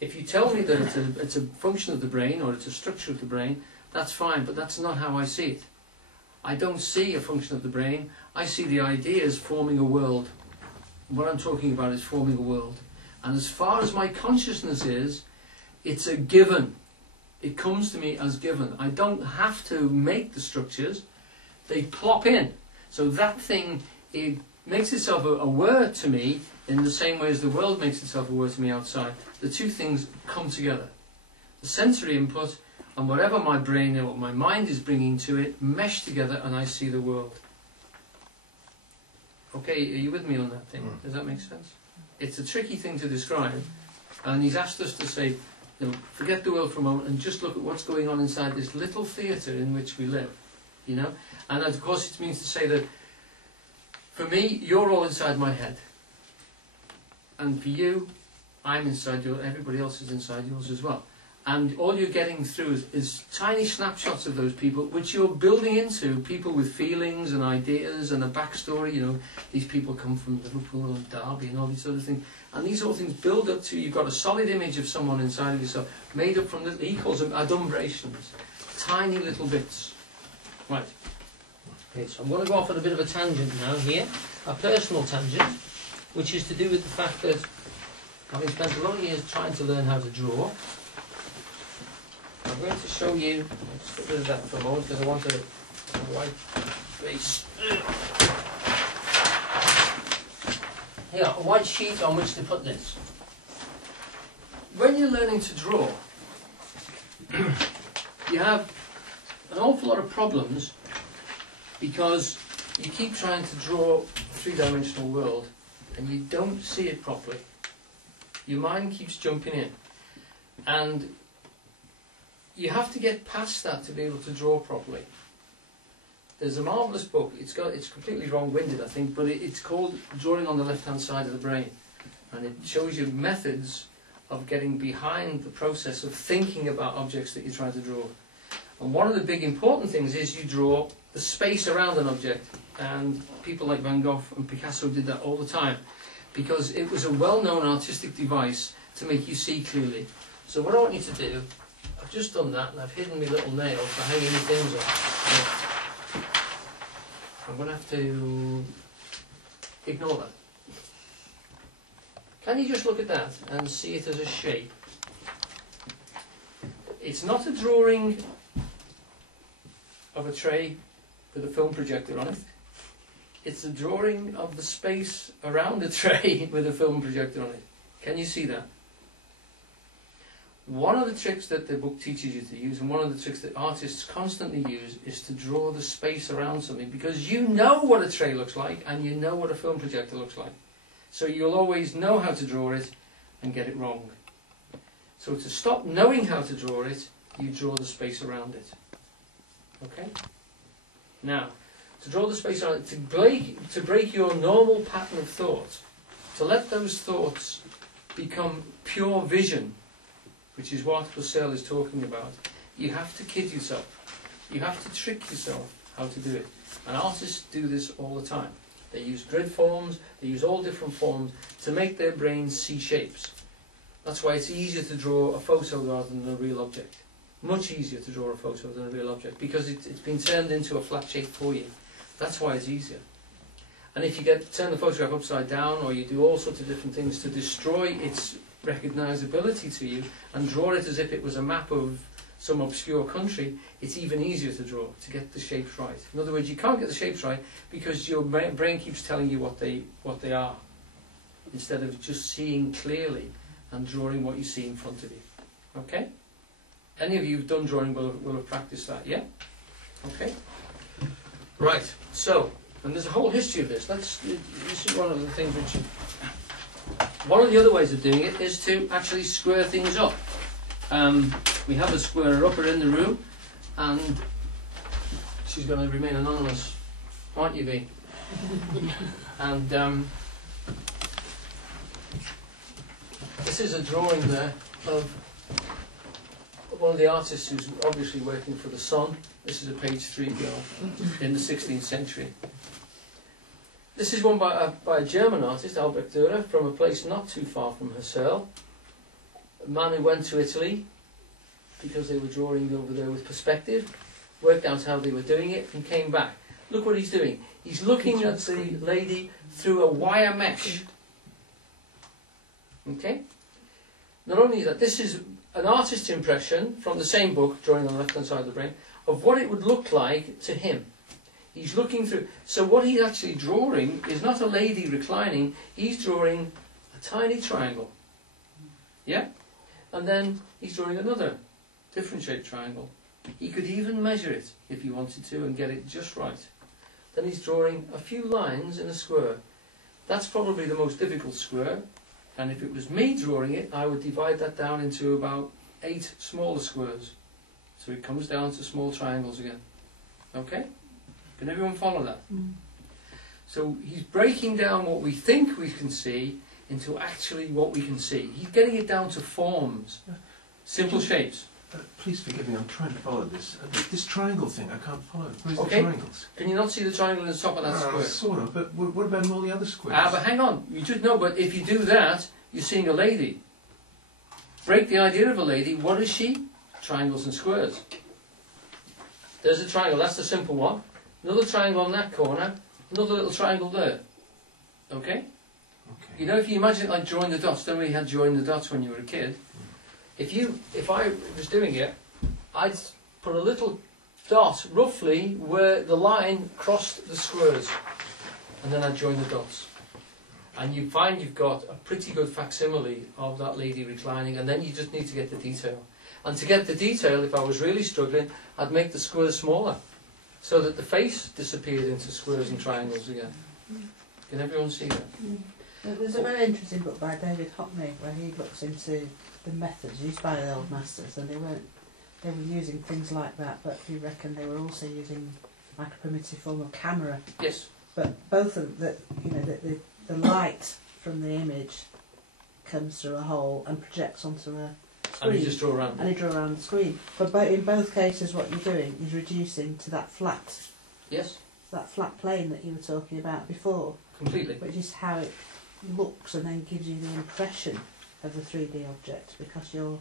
If you tell me that it's a function of the brain or it's a structure of the brain, that's fine, but that's not how I see it. I don't see a function of the brain. I see the ideas forming a world. What I'm talking about is forming a world. And as far as my consciousness is, it's a given. It comes to me as given. I don't have to make the structures. They plop in. So that thing, it makes itself aware to me in the same way as the world makes itself aware to me outside. The two things come together. The sensory input and whatever my brain or my mind is bringing to it mesh together, and I see the world. Okay, are you with me on that thing? Does that make sense? It's a tricky thing to describe, and he's asked us to say, you know, forget the world for a moment and just look at what's going on inside this little theatre in which we live, you know. And of course it means to say that for me, you're all inside my head, and for you, I'm inside your. Everybody else is inside yours as well. And all you're getting through is tiny snapshots of those people, which you're building into, people with feelings and ideas and a backstory. You know, these people come from Liverpool and Derby and all these sort of things. And these all things build up to, you've got a solid image of someone inside of yourself, made up from, he calls them adumbrations, tiny little bits. Right. Okay, so I'm going to go off on a bit of a tangent now here, a personal tangent, which is to do with the fact that, having spent a lot of years trying to learn how to draw, I'm going to show you, let's get rid of that for a moment because I want a white base. Here, a white sheet on which to put this. When you're learning to draw, you have an awful lot of problems because you keep trying to draw a three-dimensional world and you don't see it properly. Your mind keeps jumping in. And you have to get past that to be able to draw properly. There's a marvellous book, it's completely wrong-winded I think, but it's called Drawing on the Left-Hand Side of the Brain. And it shows you methods of getting behind the process of thinking about objects that you're trying to draw. And one of the big important things is you draw the space around an object. And people like Van Gogh and Picasso did that all the time, because it was a well-known artistic device to make you see clearly. So what I want you to do, I've just done that and I've hidden my little nail for hanging my things up. So I'm going to have to ignore that. Can you just look at that and see it as a shape? It's not a drawing of a tray with a film projector on it. It's a drawing of the space around the tray with a film projector on it. Can you see that? One of the tricks that the book teaches you to use, and one of the tricks that artists constantly use, is to draw the space around something, because you know what a tray looks like and you know what a film projector looks like. So you'll always know how to draw it and get it wrong. So to stop knowing how to draw it, you draw the space around it. Okay? Now, to draw the space around it, to break your normal pattern of thought, to let those thoughts become pure vision, which is what Husserl is talking about, you have to kid yourself. You have to trick yourself how to do it. And artists do this all the time. They use grid forms, they use all different forms to make their brains see shapes. That's why it's easier to draw a photo rather than a real object. Much easier to draw a photo than a real object, because it's been turned into a flat shape for you. That's why it's easier. And if you turn the photograph upside down, or you do all sorts of different things to destroy its recognizability to you and draw it as if it was a map of some obscure country, it's even easier to draw, to get the shapes right. In other words, you can't get the shapes right because your brain keeps telling you what they are, instead of just seeing clearly and drawing what you see in front of you. Okay? Any of you who've done drawing will have practiced that, yeah? Okay? Right, so, and there's a whole history of this. This is one of the things which... One of the other ways of doing it is to actually square things up. We have a squarer upper in the room, and she's going to remain anonymous, aren't you, Bea? And this is a drawing there of one of the artists who's obviously working for the Sun. This is a page 3 girl in the 16th century. This is one by a German artist, Albrecht Dürer, from a place not too far from Husserl. a man who went to Italy because they were drawing over there with perspective, worked out how they were doing it, and came back. Look what he's doing. He's looking at the lady through a wire mesh. Okay? Not only that, this is an artist's impression from the same book, Drawing on the Left-Hand Side of the Brain, of what it would look like to him. He's looking through. So what he's actually drawing is not a lady reclining, he's drawing a tiny triangle. Yeah? And then he's drawing another different shaped triangle. He could even measure it if he wanted to and get it just right. Then he's drawing a few lines in a square. That's probably the most difficult square, and if it was me drawing it, I would divide that down into about 8 smaller squares. So it comes down to small triangles again. Okay? Can everyone follow that? So he's breaking down what we think we can see into actually what we can see. He's getting it down to forms, simple shapes. Please forgive me, I'm trying to follow this. This triangle thing, I can't follow. Where's Okay. the triangles? Can you not see the triangle in the top of that square? Sort of, but what about all the other squares? But hang on, you just know, but if you do that, you're seeing a lady. Break the idea of a lady, what is she? Triangles and squares. There's a triangle, that's the simple one. Another triangle on that corner, another little triangle there. Okay? You know, if you imagine it like drawing the dots, don't we had drawing the dots when you were a kid? If I was doing it, I'd put a little dot roughly where the line crossed the squares, and then I'd join the dots. And you find you've got a pretty good facsimile of that lady reclining, and then you just need to get the detail. And to get the detail, if I was really struggling, I'd make the squares smaller, so that the face disappeared into squares and triangles again. Can everyone see that? There's a very interesting book by David Hockney where he looks into the methods used by the old masters, and they were using things like that, but he reckoned they were also using like a primitive form of camera. Yes. But both of the, you know, the light from the image comes through a hole and projects onto a screen. And you just draw around. And you draw around the screen. But in both cases, what you're doing is reducing to that flat. Yes. That flat plane that you were talking about before. Completely. Which is how it looks and then gives you the impression of the 3D object, because your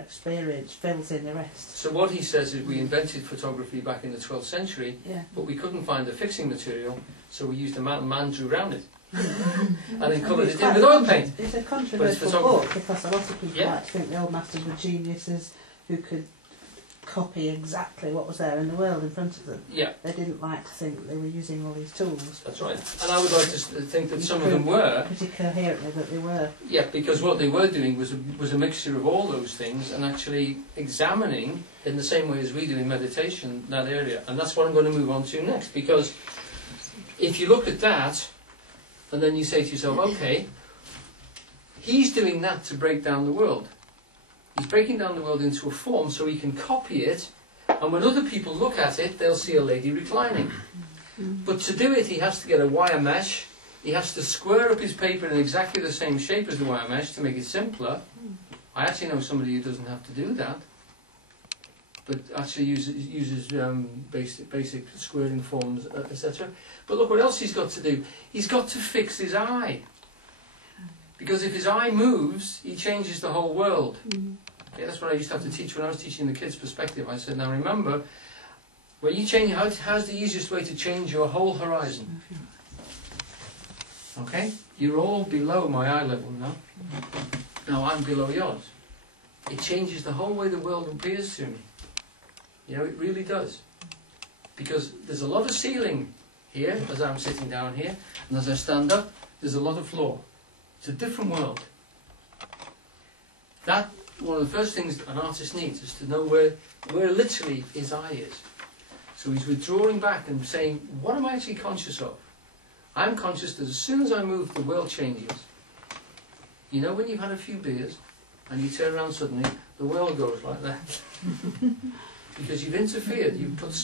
experience fills in the rest. So what he says is we invented photography back in the 12th century, but we couldn't find the fixing material, so we used a man drew around it. And then covered it in with oil paint. It's a controversial book, because a lot of people like to think the old masters were geniuses who could copy exactly what was there in the world in front of them. Yeah. They didn't like to think that they were using all these tools. That's right. And I would like to think that some of them were. Pretty coherently that they were. Yeah, because what they were doing was a mixture of all those things and actually examining, in the same way as we do in meditation, that area. And that's what I'm going to move on to next. Because if you look at that, and then you say to yourself, okay, he's doing that to break down the world. He's breaking down the world into a form so he can copy it, and when other people look at it, they'll see a lady reclining. But to do it, he has to get a wire mesh, he has to square up his paper in exactly the same shape as the wire mesh to make it simpler. I actually know somebody who doesn't have to do that, but actually uses basic squaring forms, etc. But look what else he's got to do. He's got to fix his eye. Because if his eye moves, he changes the whole world. Okay, that's what I used to have to teach when I was teaching the kids perspective. I said, now remember, when you change, how's the easiest way to change your whole horizon? Okay? You're all below my eye level now. Now I'm below yours. It changes the whole way the world appears to me. You know, it really does. Because there's a lot of ceiling here, as I'm sitting down here, and as I stand up, there's a lot of floor. It's a different world. That, one of the first things an artist needs is to know where literally his eye is. So he's withdrawing back and saying, what am I actually conscious of? I'm conscious that as soon as I move, the world changes. You know, when you've had a few beers, and you turn around suddenly, the world goes like that. Because you've interfered, you've put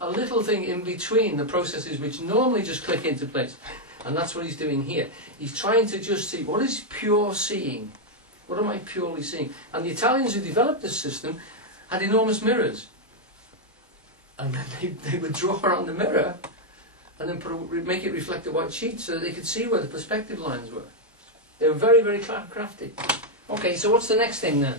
a little thing in between the processes which normally just click into place. And that's what he's doing here. He's trying to just see, what is pure seeing? What am I purely seeing? And the Italians who developed this system had enormous mirrors. And then they would draw on the mirror and then make it reflect a white sheet so that they could see where the perspective lines were. They were very, very crafty. Okay, so what's the next thing then?